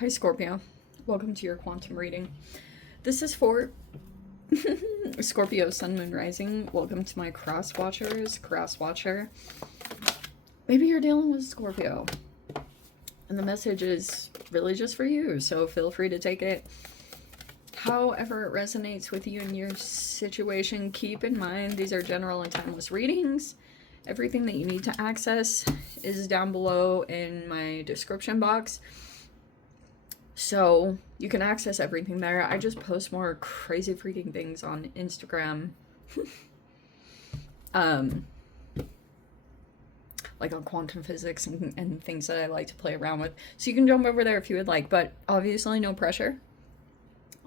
Hi, Scorpio. Welcome to your quantum reading. This is for Scorpio, Sun, Moon, Rising. Welcome to my cross watchers, cross watcher. Maybe you're dealing with Scorpio, and the message is really just for you, so feel free to take it however it resonates with you and your situation. Keep in mind, these are general and timeless readings. Everything that you need to access is down below in my description box. So you can access everything there. I just post more crazy freaking things on Instagram. Like on quantum physics and things that I like to play around with. So you can jump over there if you would like, but obviously no pressure.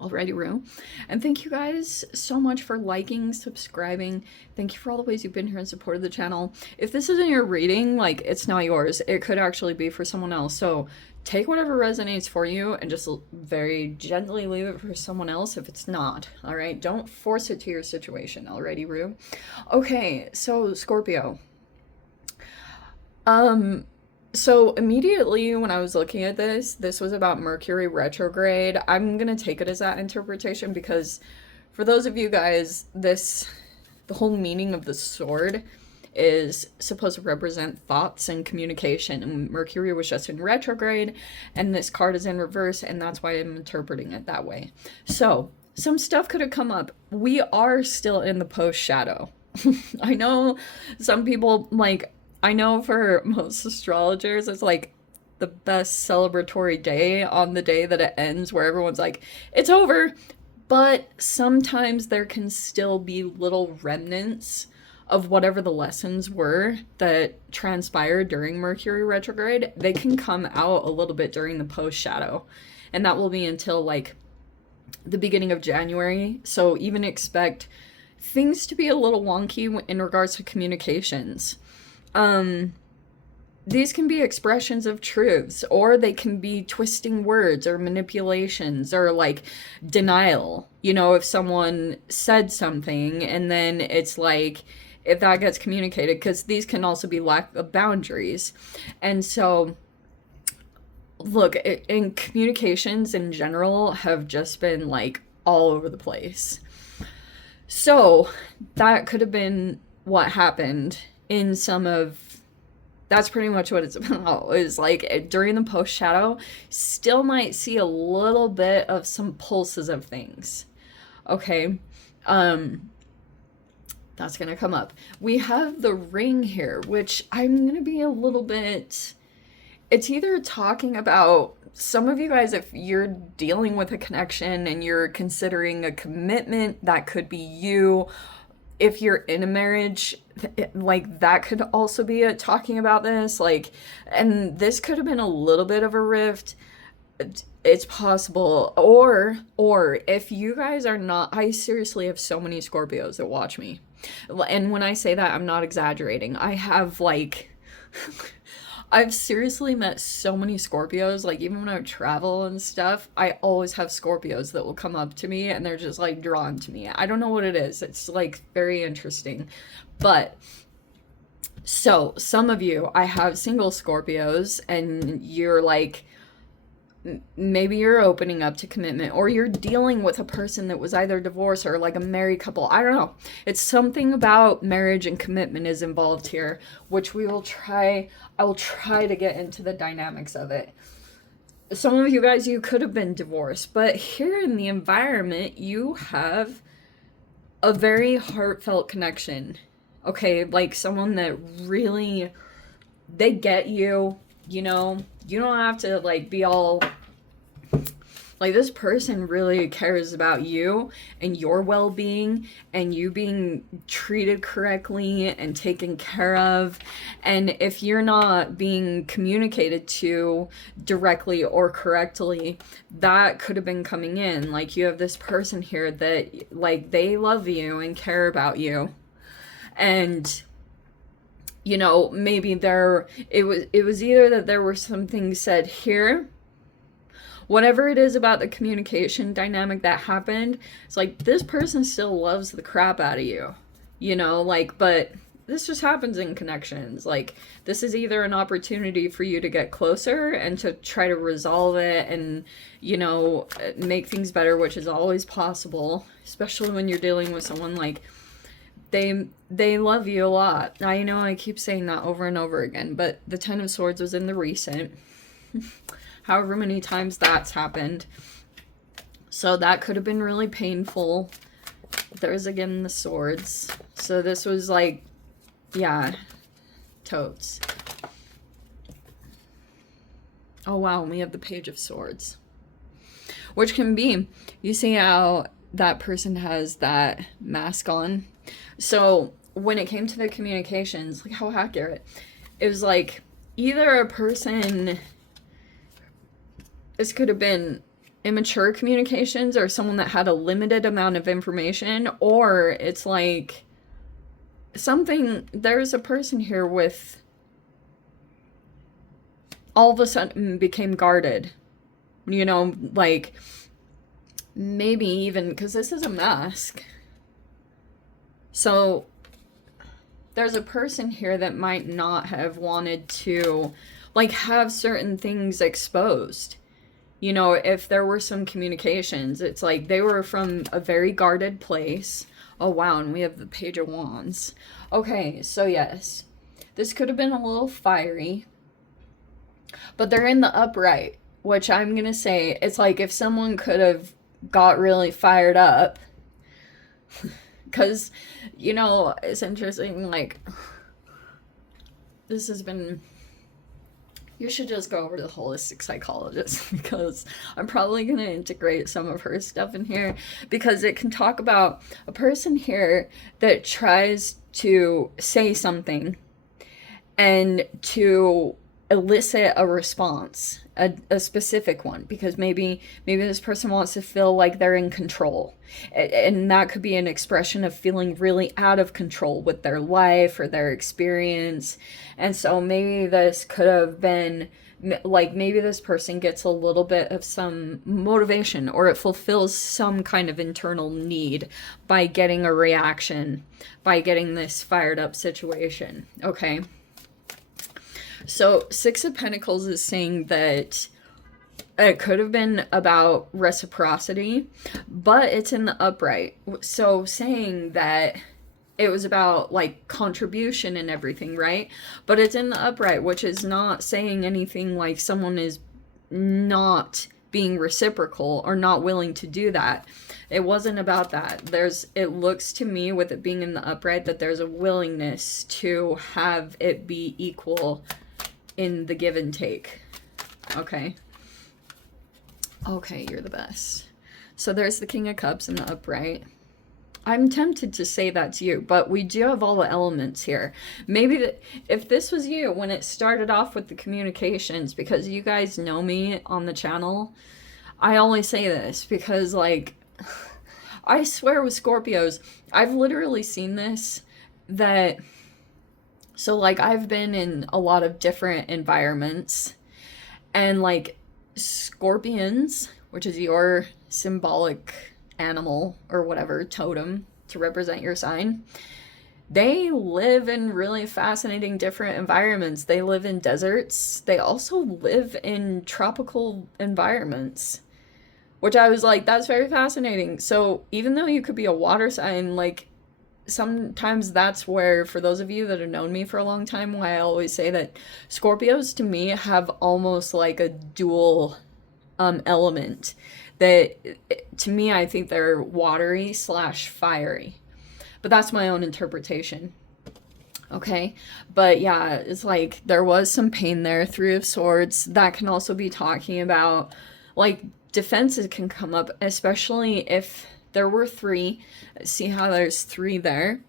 Already real. And thank you guys so much for liking, subscribing. Thank you for all the ways you've been here and supported the channel. If this isn't your reading, like, it's not yours. It could actually be for someone else. So take whatever resonates for you and just very gently leave it for someone else if it's not. All right? Don't force it to your situation. Already Rue. Okay, so Scorpio. So immediately when I was looking at this was about Mercury retrograde. I'm gonna take it as that interpretation because for those of you guys, the whole meaning of the sword is supposed to represent thoughts and communication, and Mercury was just in retrograde and this card is in reverse, and that's why I'm interpreting it that way. So some stuff could have come up. We are still in the post shadow. I know some people, like, I know for most astrologers, it's like the best celebratory day on the day that it ends, where everyone's like, it's over. But sometimes there can still be little remnants of whatever the lessons were that transpired during Mercury retrograde. They can come out a little bit during the post shadow. And that will be until like the beginning of January. So even expect things to be a little wonky in regards to communications. These can be expressions of truths, or they can be twisting words or manipulations or like denial. You know, if someone said something and then it's like, if that gets communicated, because these can also be lack of boundaries. And so, look, in communications in general have just been like all over the place. So that could have been what happened in some of, that's pretty much what it's about, is like during the post shadow, still might see a little bit of some pulses of things. Okay. That's gonna come up. We have the ring here, which I'm gonna be a little bit, it's either talking about some of you guys, if you're dealing with a connection and you're considering a commitment, that could be you. If you're in a marriage, like, that could also be talking about this, like, and this could have been a little bit of a rift. It's possible. Or if you guys are not, I seriously have so many Scorpios that watch me. And when I say that, I'm not exaggerating. I have like, I've seriously met so many Scorpios, like even when I travel and stuff, I always have Scorpios that will come up to me and they're just like drawn to me. I don't know what it is. It's like very interesting. But so some of you, I have single Scorpios and you're like, maybe you're opening up to commitment, or you're dealing with a person that was either divorced or like a married couple. I don't know. It's something about marriage and commitment is involved here, which I will try to get into the dynamics of it. Some of you guys, you could have been divorced, but here in the environment, you have a very heartfelt connection. Okay, like someone that really, they get you, you know, you don't have to like be all, like, this person really cares about you and your well-being and you being treated correctly and taken care of. And if you're not being communicated to directly or correctly, that could have been coming in. Like, you have this person here that, like, they love you and care about you. And, you know, maybe it was either that there were some things said here, whatever it is about the communication dynamic that happened, it's like this person still loves the crap out of you, you know, like, but this just happens in connections. Like, this is either an opportunity for you to get closer and to try to resolve it and, you know, make things better, which is always possible, especially when you're dealing with someone like they love you a lot. I know I keep saying that over and over again, but the Ten of Swords was in the recent. However many times that's happened. So that could have been really painful. There's again the swords. So this was like, yeah, totes. Oh wow, we have the Page of Swords. Which can be, you see how that person has that mask on? So when it came to the communications, look how accurate. It was like, either a person, this could have been immature communications or someone that had a limited amount of information, or it's like something, there's a person here with all of a sudden became guarded, you know, like maybe even because this is a mask. So there's a person here that might not have wanted to like have certain things exposed. You know, if there were some communications, it's like they were from a very guarded place. Oh wow, and we have the Page of Wands. Okay, so yes, this could have been a little fiery, but they're in the upright, which I'm gonna say, it's like if someone could have got really fired up, because, you know, it's interesting, like, this has been, you should just go over to the holistic psychologist, because I'm probably going to integrate some of her stuff in here, because it can talk about a person here that tries to say something and to elicit a response, a specific one, because maybe this person wants to feel like they're in control, and that could be an expression of feeling really out of control with their life or their experience. And so maybe this could have been like, maybe this person gets a little bit of some motivation, or it fulfills some kind of internal need by getting a reaction, by getting this fired up situation. Okay, so Six of Pentacles is saying that it could have been about reciprocity, but it's in the upright. So saying that it was about like contribution and everything, right? But it's in the upright, which is not saying anything like someone is not being reciprocal or not willing to do that. It wasn't about that. It looks to me, with it being in the upright, that there's a willingness to have it be equal in the give and take. Okay. Okay, you're the best. So there's the King of Cups in the upright. I'm tempted to say that's you, but we do have all the elements here. Maybe if this was you when it started off with the communications, because you guys know me on the channel, I only say this because, like, I swear with Scorpios, I've literally seen this, that, so like I've been in a lot of different environments, and like scorpions, which is your symbolic animal or whatever, totem to represent your sign, they live in really fascinating different environments. They live in deserts. They also live in tropical environments, which I was like, that's very fascinating. So even though you could be a water sign, like sometimes that's where, for those of you that have known me for a long time, why I always say that Scorpios to me have almost like a dual element. That to me, I think they're watery / fiery, but that's my own interpretation. Okay, but yeah, it's like there was some pain there. Three of Swords, that can also be talking about like defenses can come up, especially if there were three. See how there's three there?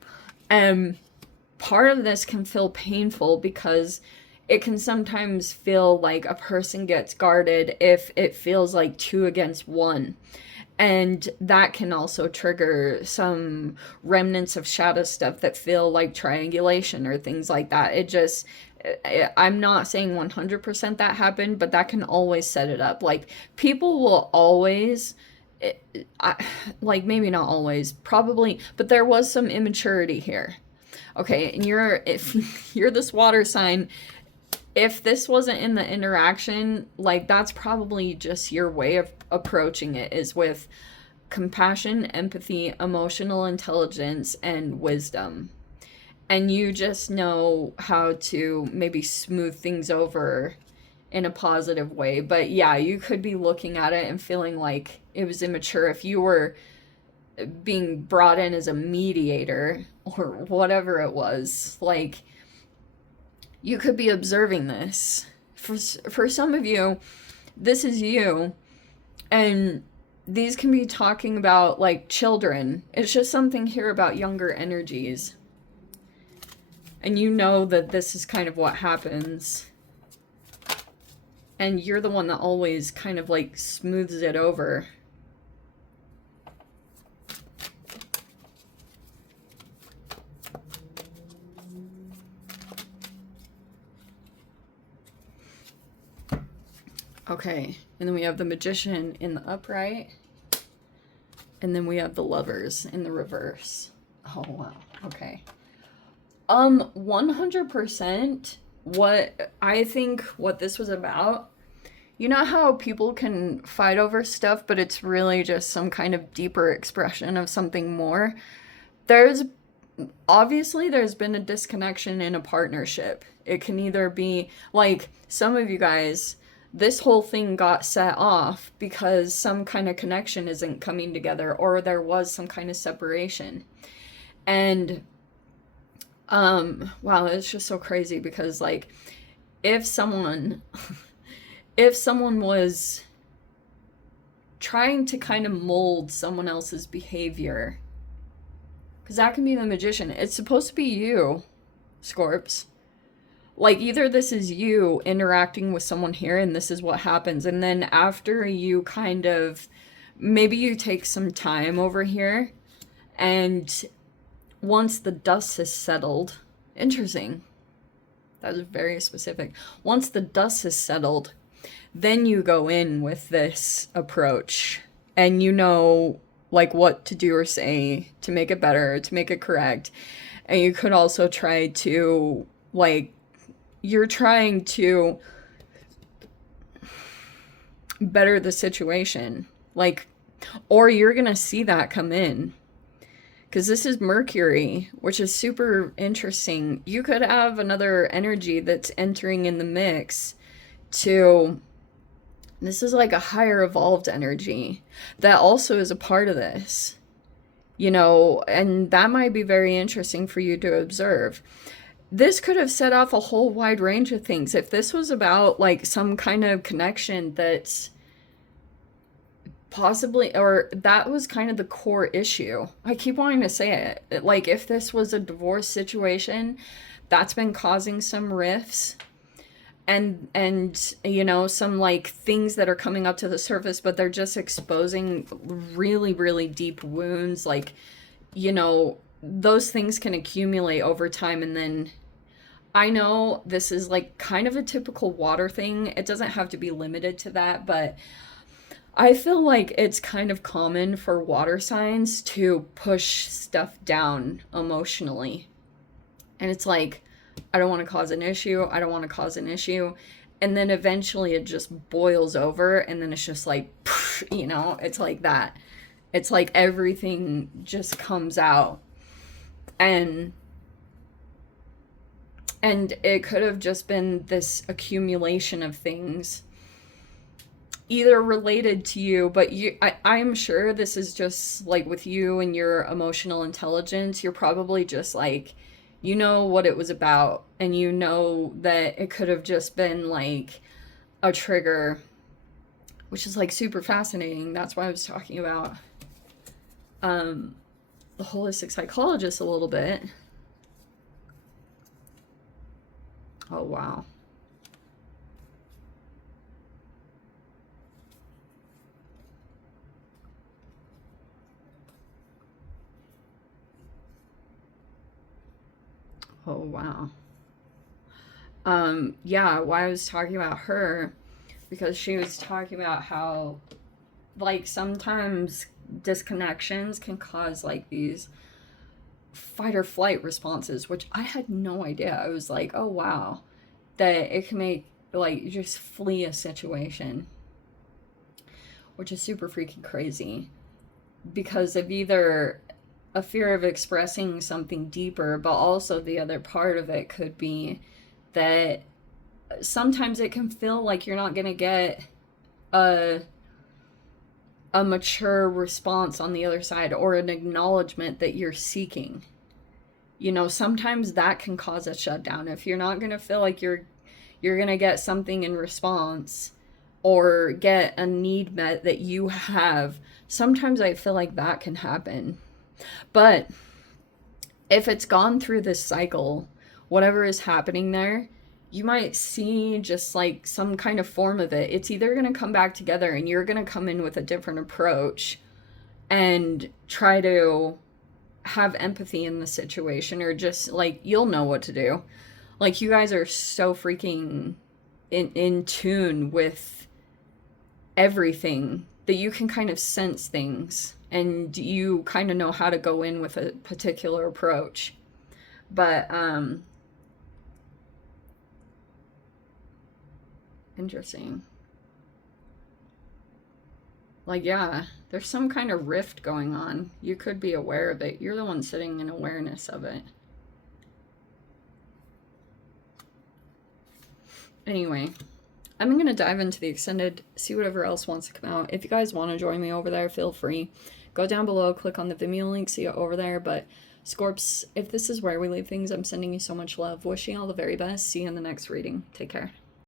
Part of this can feel painful because it can sometimes feel like a person gets guarded if it feels like 2 against 1. And that can also trigger some remnants of shadow stuff that feel like triangulation or things like that. I'm not saying 100% that happened, but that can always set it up. Like, people will always, like, maybe not always, probably, but there was some immaturity here. Okay, and if you're this water sign, if this wasn't in the interaction, like that's probably just your way of approaching it, is with compassion, empathy, emotional intelligence, and wisdom. And you just know how to maybe smooth things over in a positive way. But yeah, you could be looking at it and feeling like it was immature if you were being brought in as a mediator or whatever it was. Like, you could be observing this. For some of you, this is you, and these can be talking about like children. It's just something here about younger energies. And you know that this is kind of what happens. And you're the one that always kind of like smooths it over. Okay, and then we have the Magician in the upright. And then we have the Lovers in the reverse. Oh, wow. Okay. 100% what I think what this was about. You know how people can fight over stuff, but it's really just some kind of deeper expression of something more? There's been a disconnection in a partnership. It can either be like some of you guys, this whole thing got set off because some kind of connection isn't coming together, or there was some kind of separation. And wow, it's just so crazy because like if someone was trying to kind of mold someone else's behavior, because that can be the Magician. It's supposed to be you, Scorps. Like, either this is you interacting with someone here and this is what happens, and then after you kind of, maybe you take some time over here, and once the dust has settled, interesting, that was very specific. Once the dust has settled, then you go in with this approach, and you know, like, what to do or say to make it better, to make it correct. And you could also try to, like, you're trying to better the situation. Like, or you're gonna see that come in. Because this is Mercury, which is super interesting. You could have another energy that's entering in the mix to, this is like a higher evolved energy that also is a part of this, you know, and that might be very interesting for you to observe. This could have set off a whole wide range of things. If this was about like some kind of connection that's possibly, or that was kind of the core issue. I keep wanting to say it. Like, if this was a divorce situation, that's been causing some rifts and you know, some like things that are coming up to the surface, but they're just exposing really, really deep wounds. Like, you know, those things can accumulate over time. And then I know this is like kind of a typical water thing. It doesn't have to be limited to that, but I feel like it's kind of common for water signs to push stuff down emotionally. And it's like, I don't want to cause an issue. I don't want to cause an issue. And then eventually it just boils over, and then it's just like, you know, it's like that. It's like everything just comes out. And it could have just been this accumulation of things, either related to you, but I'm sure this is just like with you and your emotional intelligence, you're probably just like, you know what it was about, and you know that it could have just been like a trigger, which is like super fascinating. That's why I was talking about the holistic psychologist a little bit. Oh, wow. Oh, wow. Yeah, why I was talking about her, because she was talking about how, like, sometimes disconnections can cause, like, these fight or flight responses, which I had no idea. I was like, oh wow, that it can make, like, just flee a situation, which is super freaking crazy because of either a fear of expressing something deeper, but also the other part of it could be that sometimes it can feel like you're not going to get a mature response on the other side, or an acknowledgement that you're seeking. You know, sometimes that can cause a shutdown. If you're not going to feel like you're going to get something in response or get a need met that you have, sometimes I feel like that can happen. But if it's gone through this cycle, whatever is happening there, you might see just like some kind of form of it. It's either going to come back together and you're going to come in with a different approach and try to have empathy in the situation, or just like, you'll know what to do. Like, you guys are so freaking in tune with everything that you can kind of sense things, and you kind of know how to go in with a particular approach. But interesting. Like, yeah, there's some kind of rift going on. You could be aware of it. You're the one sitting in awareness of it. Anyway, I'm going to dive into the extended, see whatever else wants to come out. If you guys want to join me over there, feel free. Go down below, click on the Vimeo link, see it over there. But Scorps, if this is where we leave things, I'm sending you so much love. Wishing you all the very best. See you in the next reading. Take care.